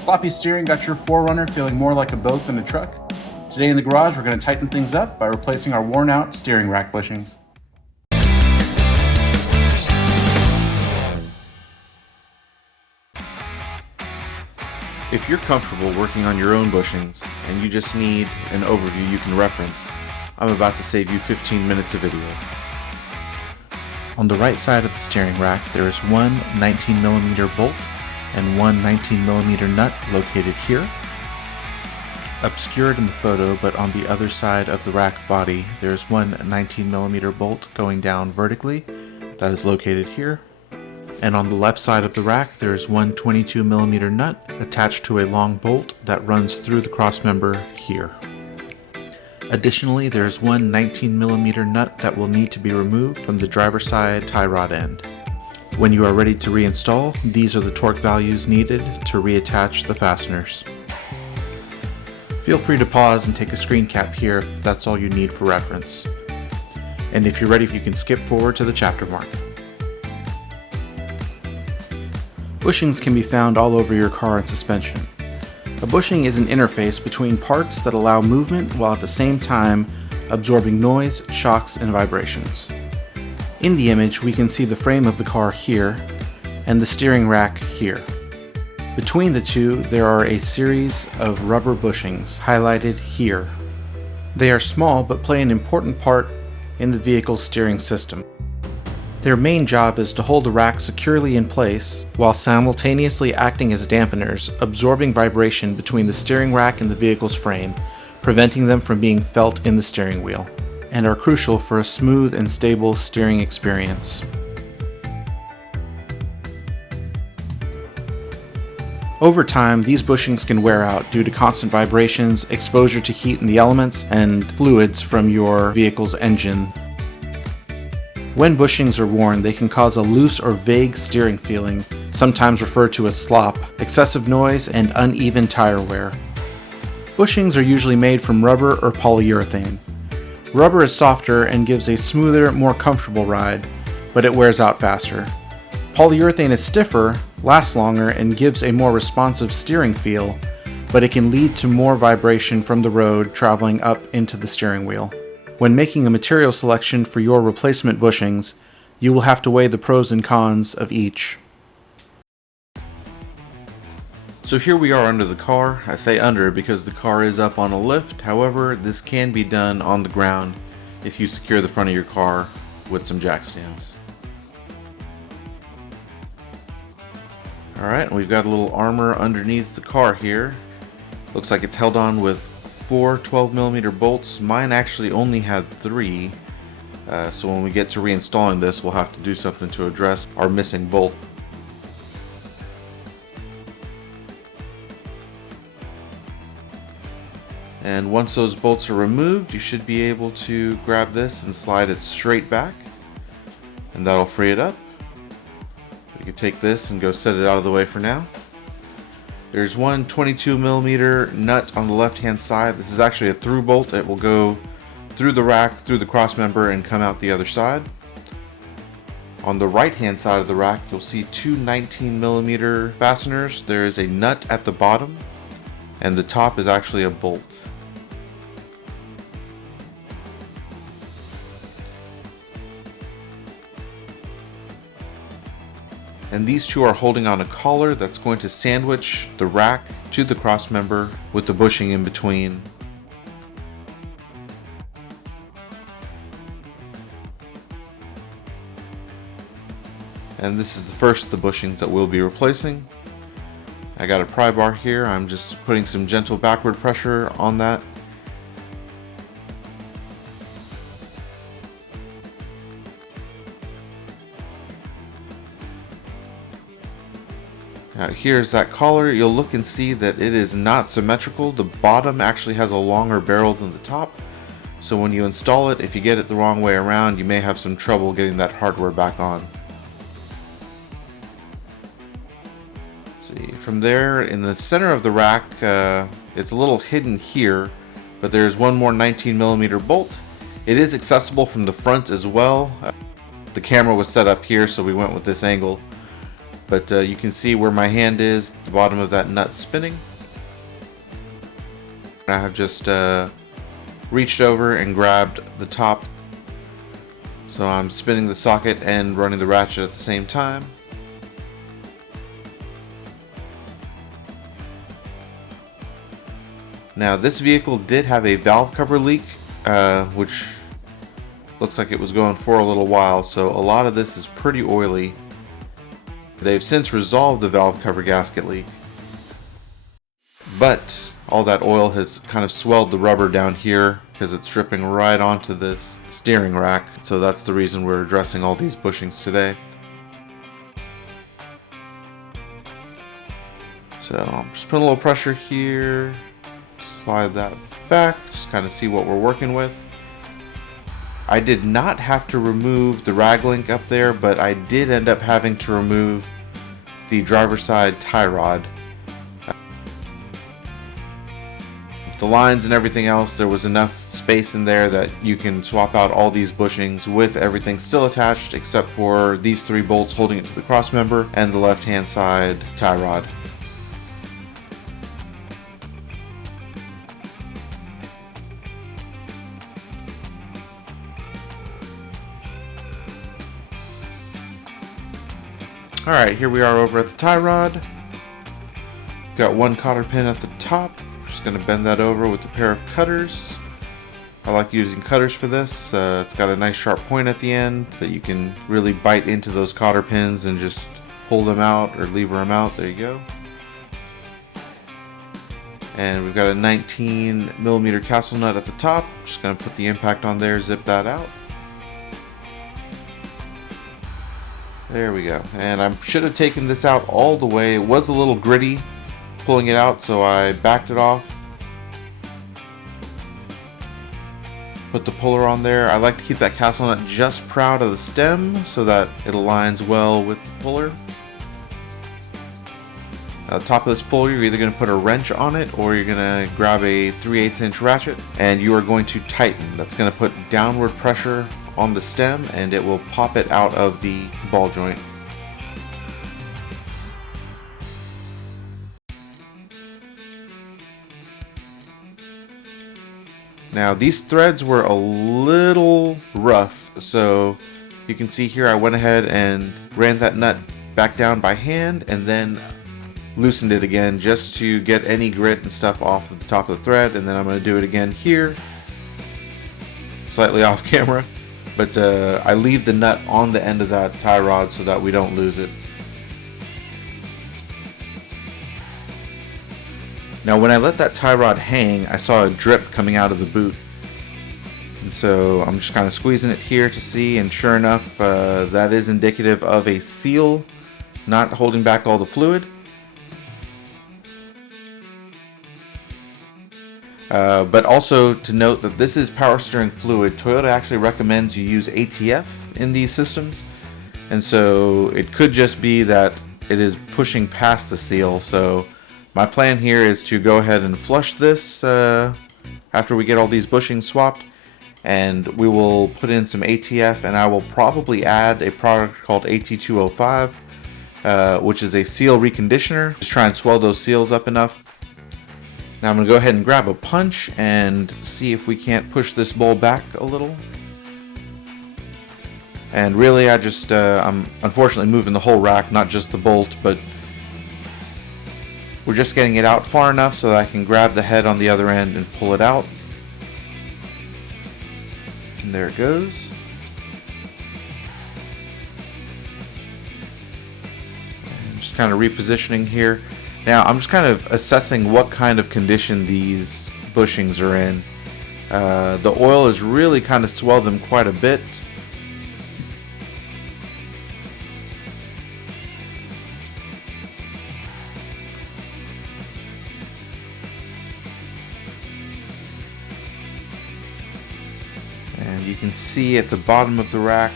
Sloppy steering got your 4Runner feeling more like a boat than a truck? Today in the garage, we're going to tighten things up by replacing our worn out steering rack bushings. If you're comfortable working on your own bushings and you just need an overview you can reference, I'm about to save you 15 minutes of video. On the right side of the steering rack, there is one 19mm bolt and one 19mm nut located here. Obscured in the photo, but on the other side of the rack body, there is one 19mm bolt going down vertically that is located here. And on the left side of the rack, there is one 22mm nut attached to a long bolt that runs through the crossmember here. Additionally, there is one 19mm nut that will need to be removed from the driver's side tie rod end. When you are ready to reinstall, these are the torque values needed to reattach the fasteners. Feel free to pause and take a screen cap here if that's all you need for reference. And if you're ready, you can skip forward to the chapter mark. Bushings can be found all over your car and suspension. A bushing is an interface between parts that allow movement while at the same time absorbing noise, shocks, and vibrations. In the image, we can see the frame of the car here and the steering rack here. Between the two, there are a series of rubber bushings highlighted here. They are small but play an important part in the vehicle's steering system. Their main job is to hold the rack securely in place while simultaneously acting as dampeners, absorbing vibration between the steering rack and the vehicle's frame, preventing them from being felt in the steering wheel, and are crucial for a smooth and stable steering experience. Over time, these bushings can wear out due to constant vibrations, exposure to heat and the elements, and fluids from your vehicle's engine. When bushings are worn, they can cause a loose or vague steering feeling, sometimes referred to as slop, excessive noise, and uneven tire wear. Bushings are usually made from rubber or polyurethane. Rubber is softer and gives a smoother, more comfortable ride, but it wears out faster. Polyurethane is stiffer, lasts longer, and gives a more responsive steering feel, but it can lead to more vibration from the road traveling up into the steering wheel. When making a material selection for your replacement bushings, you will have to weigh the pros and cons of each. So here we are under the car. I say under because the car is up on a lift. However, this can be done on the ground if you secure the front of your car with some jack stands. Alright, we've got a little armor underneath the car here. Looks like it's held on with 4 12mm bolts. Mine actually only had 3, so when we get to reinstalling this, we'll have to do something to address our missing bolt. And once those bolts are removed, you should be able to grab this and slide it straight back, and that'll free it up. We can take this and go set it out of the way for now. There's one 22mm nut on the left hand side. This is actually a through bolt. It will go through the rack, through the cross member, and come out the other side. On the right hand side of the rack, you'll see two 19mm fasteners. There is a nut at the bottom, and the top is actually a bolt. And these two are holding on a collar that's going to sandwich the rack to the cross member with the bushing in between. And this is the first of the bushings that we'll be replacing. I got a pry bar here. I'm just putting some gentle backward pressure on that. Now here's that collar. You'll look and see that it is not symmetrical. The bottom actually has a longer barrel than the top. So when you install it, if you get it the wrong way around, you may have some trouble getting that hardware back on. See, from there in the center of the rack, it's a little hidden here, but there's one more 19mm bolt. It is accessible from the front as well. The camera was set up here, so we went with this angle. But you can see where my hand is, the bottom of that nut spinning. I have just reached over and grabbed the top. So I'm spinning the socket and running the ratchet at the same time. Now this vehicle did have a valve cover leak, which looks like it was going for a little while, so a lot of this is pretty oily. They've since resolved the valve cover gasket leak, but all that oil has kind of swelled the rubber down here because it's dripping right onto this steering rack, so that's the reason we're addressing all these bushings today. So I'm just putting a little pressure here, slide that back, just kind of see what we're working with. I did not have to remove the rag link up there, but I did end up having to remove the driver's side tie rod. The lines and everything else, there was enough space in there that you can swap out all these bushings with everything still attached except for these 3 bolts holding it to the cross member and the left hand side tie rod. Alright, here we are over at the tie rod. Got 1 cotter pin at the top. Just going to bend that over with a pair of cutters. I like using cutters for this. It's got a nice sharp point at the end that you can really bite into those cotter pins and just pull them out or lever them out. There you go. And we've got a 19mm castle nut at the top. Just going to put the impact on there, zip that out. There we go. And I should have taken this out all the way. It was a little gritty pulling it out, so I backed it off. Put the puller on there. I like to keep that castle nut just proud of the stem so that it aligns well with the puller. At the top of this puller, you're either going to put a wrench on it or you're going to grab a 3/8 inch ratchet and you are going to tighten. That's going to put downward pressure on the stem and it will pop it out of the ball joint. Now these threads were a little rough, so you can see here I went ahead and ran that nut back down by hand and then loosened it again just to get any grit and stuff off of the top of the thread, and then I'm going to do it again here, slightly off camera, but I leave the nut on the end of that tie rod so that we don't lose it. Now when I let that tie rod hang, I saw a drip coming out of the boot. And so I'm just kind of squeezing it here to see, and sure enough, that is indicative of a seal not holding back all the fluid. But also to note that this is power steering fluid. Toyota actually recommends you use ATF in these systems. And so it could just be that it is pushing past the seal. So my plan here is to go ahead and flush this after we get all these bushings swapped, and we will put in some ATF, and I will probably add a product called AT205, which is a seal reconditioner. Just try and swell those seals up enough. Now I'm going to go ahead and grab a punch and see if we can't push this bowl back a little. And really I'm unfortunately moving the whole rack, not just the bolt, but we're just getting it out far enough so that I can grab the head on the other end and pull it out. And there it goes. And just kind of repositioning here. Now I'm just kind of assessing what kind of condition these bushings are in. The oil has really kind of swelled them quite a bit. And you can see at the bottom of the rack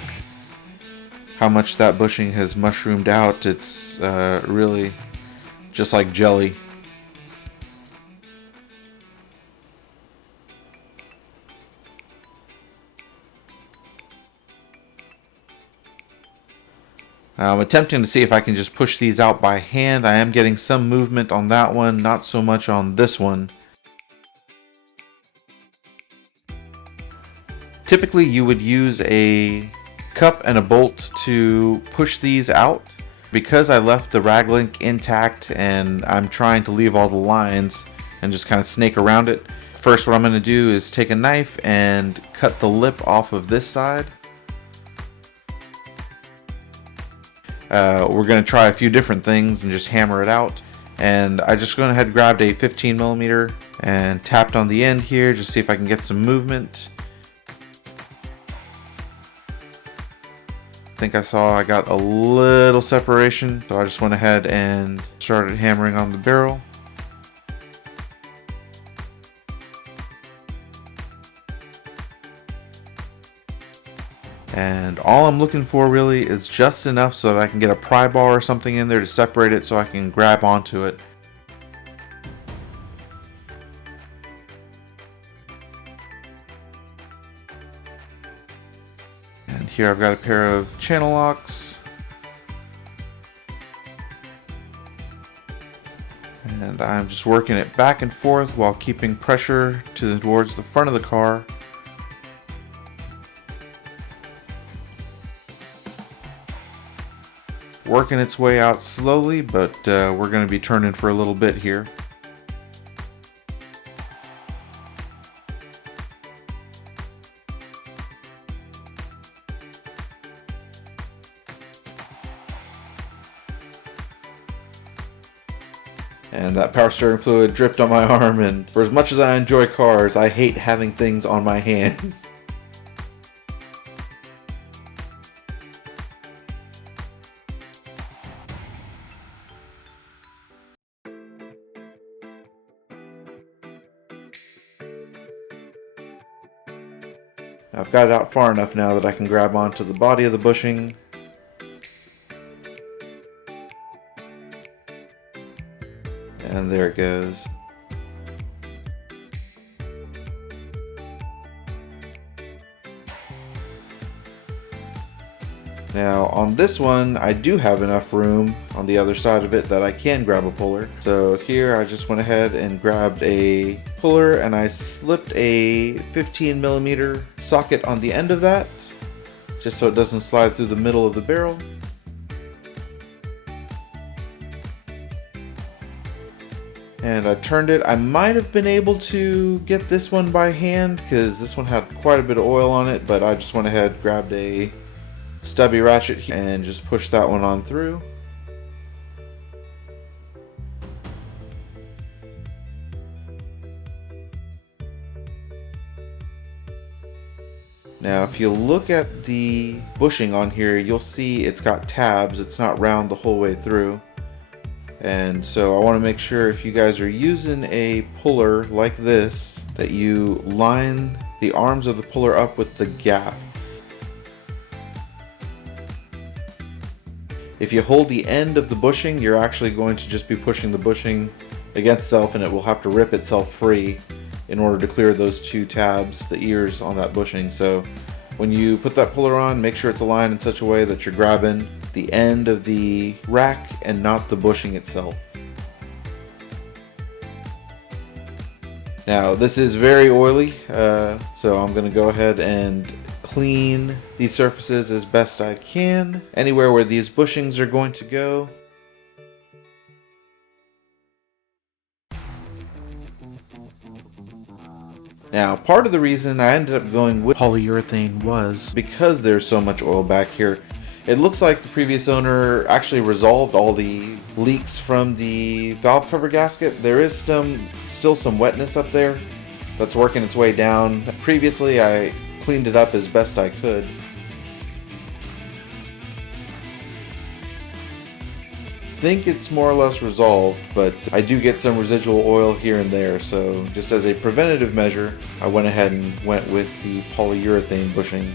how much that bushing has mushroomed out. It's really just like jelly. I'm attempting to see if I can just push these out by hand. I am getting some movement on that one, not so much on this one. Typically you would use a cup and a bolt to push these out. Because I left the rag link intact and I'm trying to leave all the lines and just kind of snake around it, first what I'm going to do is take a knife and cut the lip off of this side. We're going to try a few different things and just hammer it out. And I just went ahead and grabbed a 15mm and tapped on the end here just to see if I can get some movement. I think I got a little separation, so I just went ahead and started hammering on the barrel. And all I'm looking for really is just enough so that I can get a pry bar or something in there to separate it so I can grab onto it. And here I've got a pair of channel locks. And I'm just working it back and forth while keeping pressure towards the front of the car. Working its way out slowly, but we're going to be turning for a little bit here. And that power steering fluid dripped on my arm, and for as much as I enjoy cars, I hate having things on my hands. I've got it out far enough now that I can grab onto the body of the bushing. And there it goes. Now on this one, I do have enough room on the other side of it that I can grab a puller. So here I just went ahead and grabbed a puller and I slipped a 15mm socket on the end of that, just so it doesn't slide through the middle of the barrel. And I turned it. I might have been able to get this one by hand because this one had quite a bit of oil on it, but I just went ahead, grabbed a stubby ratchet and just pushed that one on through. Now if you look at the bushing on here, you'll see it's got tabs. It's not round the whole way through. And so I want to make sure if you guys are using a puller like this, that you line the arms of the puller up with the gap. If you hold the end of the bushing, you're actually going to just be pushing the bushing against itself, and it will have to rip itself free in order to clear those two tabs, the ears on that bushing. So when you put that puller on, make sure it's aligned in such a way that you're grabbing the end of the rack and not the bushing itself. Now this is very oily, so I'm going to go ahead and clean these surfaces as best I can. Anywhere where these bushings are going to go. Now, part of the reason I ended up going with polyurethane was because there's so much oil back here. It looks like the previous owner actually resolved all the leaks from the valve cover gasket. There is still some wetness up there that's working its way down. Previously, I cleaned it up as best I could. I think it's more or less resolved, but I do get some residual oil here and there, so just as a preventative measure, I went ahead and went with the polyurethane bushings.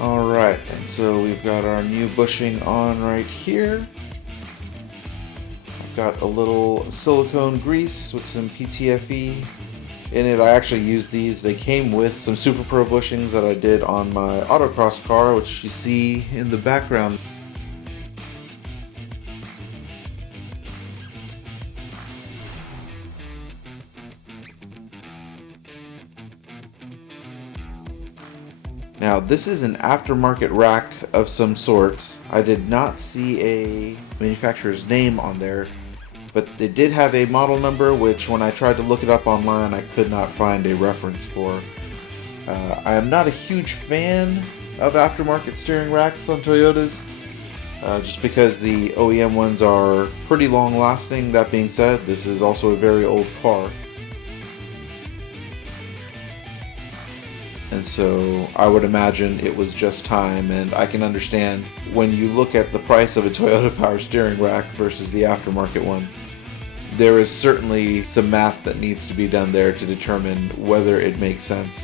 Alright, and So we've got our new bushing on right here. I've got a little silicone grease with some PTFE in it. I actually used these. They came with some Super Pro bushings that I did on my autocross car, which you see in the background. Now this is an aftermarket rack of some sort. I did not see a manufacturer's name on there, but they did have a model number, which when I tried to look it up online I could not find a reference for. I am not a huge fan of aftermarket steering racks on Toyotas, just because the OEM ones are pretty long lasting. That being said, this is also a very old car. And so I would imagine it was just time, and I can understand when you look at the price of a Toyota power steering rack versus the aftermarket one, there is certainly some math that needs to be done there to determine whether it makes sense.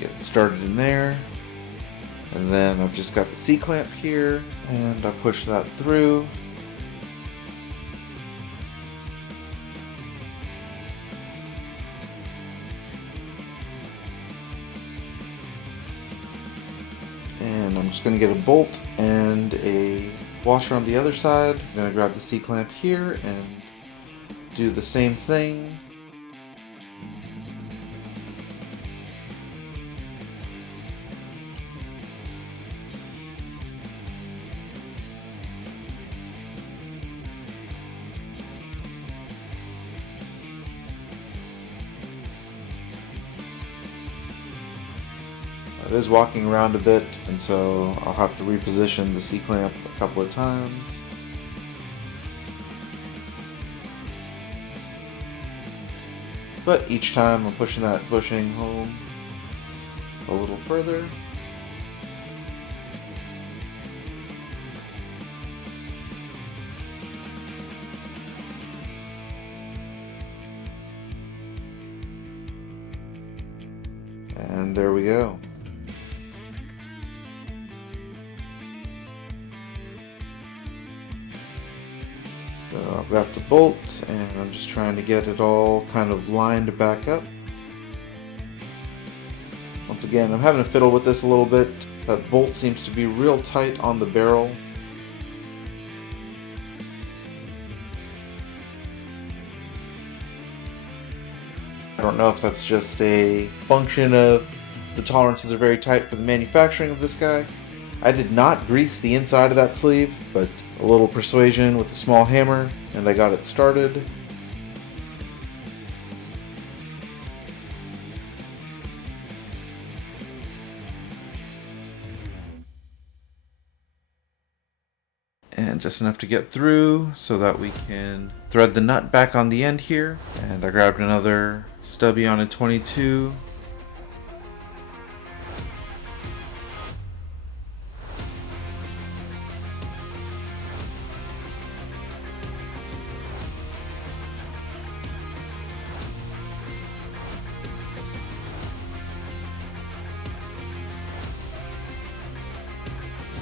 Get started in there, and then I've just got the C-clamp here, and I push that through. And I'm just going to get a bolt and a washer on the other side. I'm going to grab the C-clamp here and do the same thing. It is walking around a bit, and so I'll have to reposition the C-clamp a couple of times. But each time I'm pushing that bushing home a little further. And there we go. So I've got the bolt, and I'm just trying to get it all kind of lined back up. Once again, I'm having to fiddle with this a little bit. That bolt seems to be real tight on the barrel. I don't know if that's just a function of the tolerances are very tight for the manufacturing of this guy. I did not grease the inside of that sleeve, but a little persuasion with a small hammer, and I got it started. And just enough to get through so that we can thread the nut back on the end here. And I grabbed another stubby on a 22.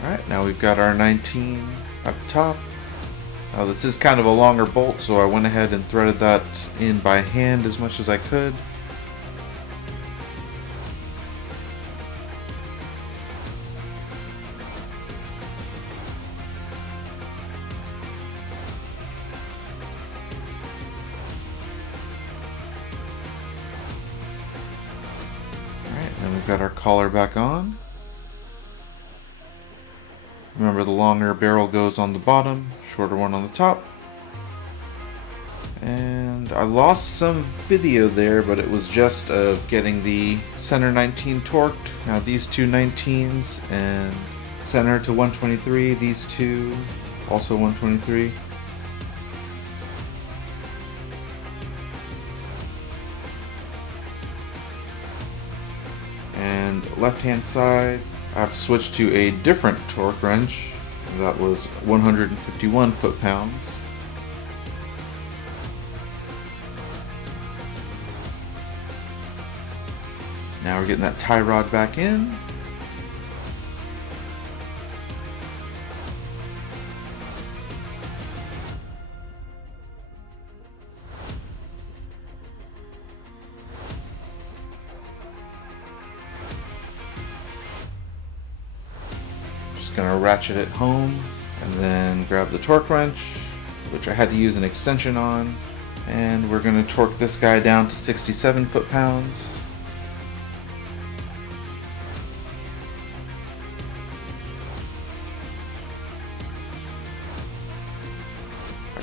Alright, now we've got our 19 up top. Now this is kind of a longer bolt, so I went ahead and threaded that in by hand as much as I could. Alright, then we've got our collar back on. Remember, the longer barrel goes on the bottom, shorter one on the top. And I lost some video there, but it was just of getting the center 19 torqued. Now these two 19s and center to 123, these two also 123. And left hand side, I have switched to a different torque wrench. That was 151 foot-pounds. Now we're getting that tie rod back in. Just gonna ratchet it home and then grab the torque wrench, which I had to use an extension on, and we're gonna torque this guy down to 67 foot-pounds.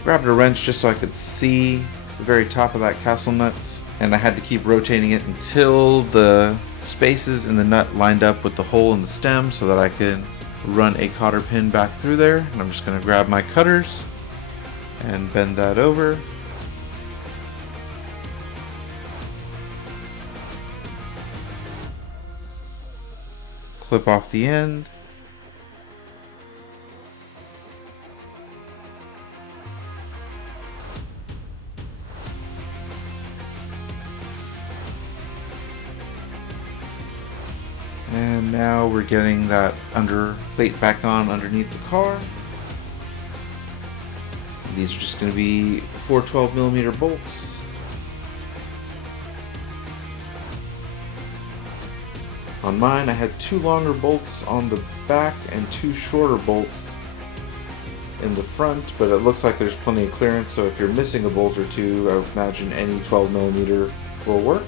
Grabbed a wrench just so I could see the very top of that castle nut, and I had to keep rotating it until the spaces in the nut lined up with the hole in the stem so that I could run a cotter pin back through there. And I'm just going to grab my cutters and bend that over. Clip off the end. And now we're getting that under plate back on underneath the car. These are just going to be 4 12mm bolts. On mine I had 2 longer bolts on the back and 2 shorter bolts in the front, but it looks like there's plenty of clearance, so if you're missing a bolt or two, I would imagine any 12mm will work.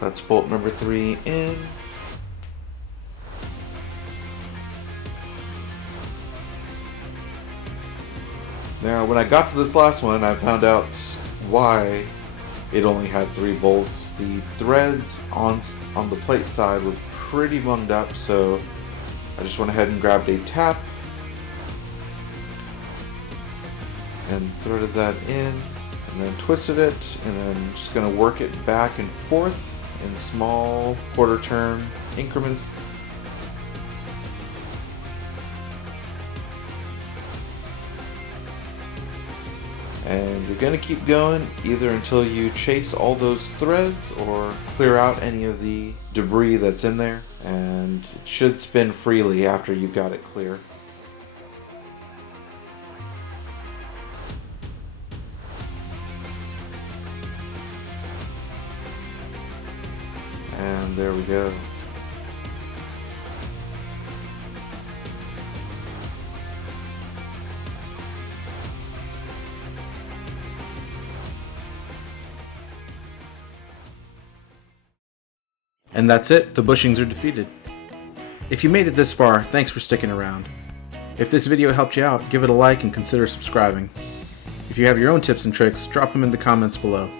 That's bolt number 3 in. Now, when I got to this last one, I found out why it only had 3 bolts. The threads on the plate side were pretty bunged up, so I just went ahead and grabbed a tap and threaded that in, and then twisted it, and then just going to work it back and forth in small quarter turn increments. And you're going to keep going either until you chase all those threads or clear out any of the debris that's in there, and it should spin freely after you've got it clear. And there we go. And that's it, the bushings are defeated. If you made it this far, thanks for sticking around. If this video helped you out, give it a like and consider subscribing. If you have your own tips and tricks, drop them in the comments below.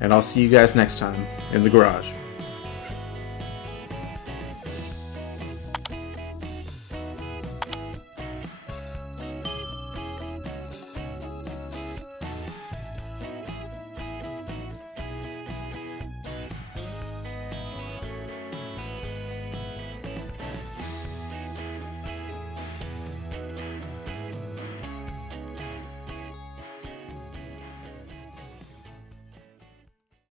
And I'll see you guys next time in the garage.